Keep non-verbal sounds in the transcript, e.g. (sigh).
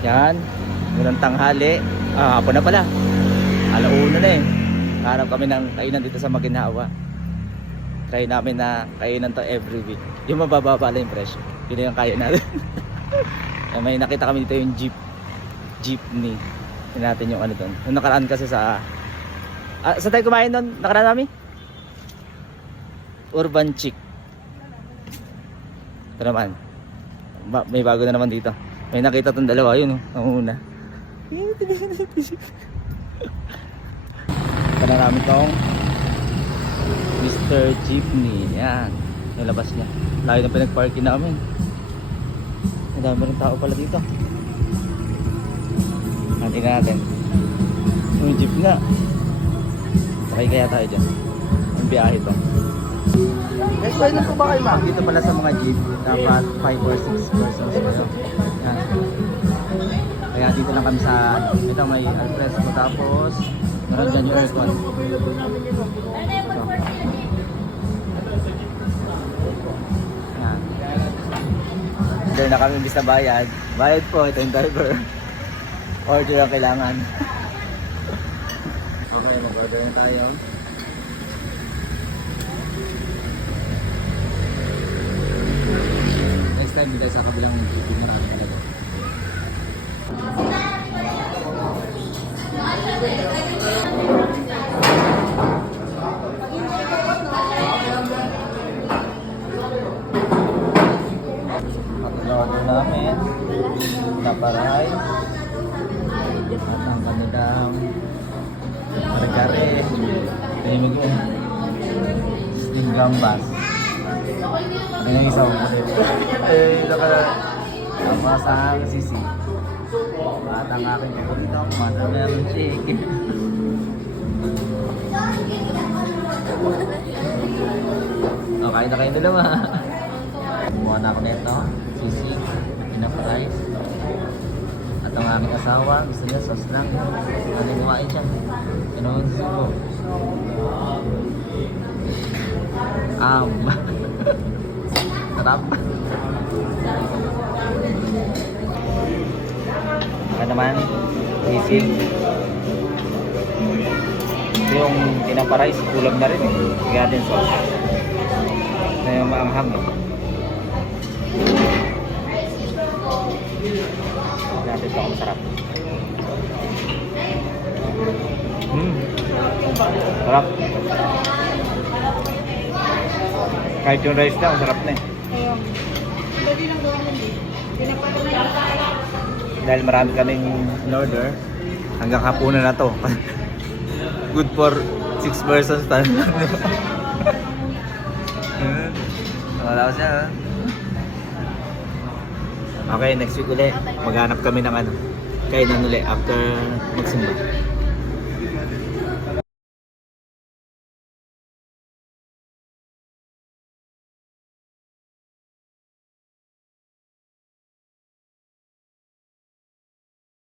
Yan. Unang tanghali. Ah, hapon na pala. Alauna na eh. Hanap kami ng kainan dito sa Maginhawa. Try namin na kainan to every week. Yung mabababa lang yung presyo. Yun yung kaya natin. (laughs) Eh, may nakita kami dito yung jeep. Jeepney. Tingnan natin yung ano doon. Yung nakaraan kasi sa... Ah, saan tayo kumain doon? Nakaraan namin? Urban Chick. Ito naman. Ba- may bago na naman dito. May nakita tong dalawa. Yun oh. Ang una. Na namin tong Mr. Jeepney. Yan. Yung labas niya. Layo na pinag-parking namin. Ang dami rin tao pala dito. Ah, Tingnan natin. Yung jeep nga. Sakay kaya tayo dyan. Ang biyahe to. Next time na po ba kayo ma'am? Dito pala sa mga jeep, dapat 5 or 6 persons kayo. Yan. Kaya dito lang kami sa, ito may alfresco tapos meron dyan yung aircon. Yan. Hindi na kami imbis na bayad. Bayad po, ito yung driver. Order lang kailangan. okay, mag-order na tayo. Time, dito sa kabilang GP marami talaga. Pag-order namin, naparay, at ang kanilang margare, tinimig mo, sting gambas. Ano yung isang Eh, naka, sa sisi. At ang aking paborito, watermelon shake. (laughs) oh, kain na kayo dalawa. Kumuha na ako nito, sisi, enough rice. At ang aming asawa, gusto niya sauce lang. Ano kumain siya? Ano yung subo? Um, (laughs) sarap. Ano naman, sisig. Ito yung tinaparice, kulang na rin eh. Din sauce. Na yung maanghang eh. Natin ito kung masarap. Hmm. Sarap. Kahit yung rice na, masarap na eh. Ayun. Dali lang gawa nun eh. Pinapadala yung Dahil marami kaming in-order, hanggang hapunan na to. (laughs) Good for 6 persons tayo. (laughs) Wala ko siya. Okay, next week ulit. Maghanap kami ng ano, kainan ulit after magsimba.